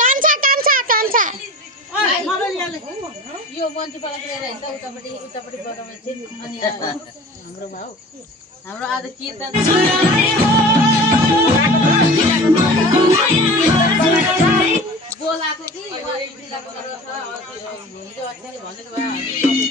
कान्छा कान्छा कान्छा यो मन्त्री पालाको लिएर हिँड्दा उतापट्टि बगामा चाहिँ अनि हाम्रोमा हो हाम्रो आज कीर्तन बोलाएको कि हिजो अस्ति भनेको भए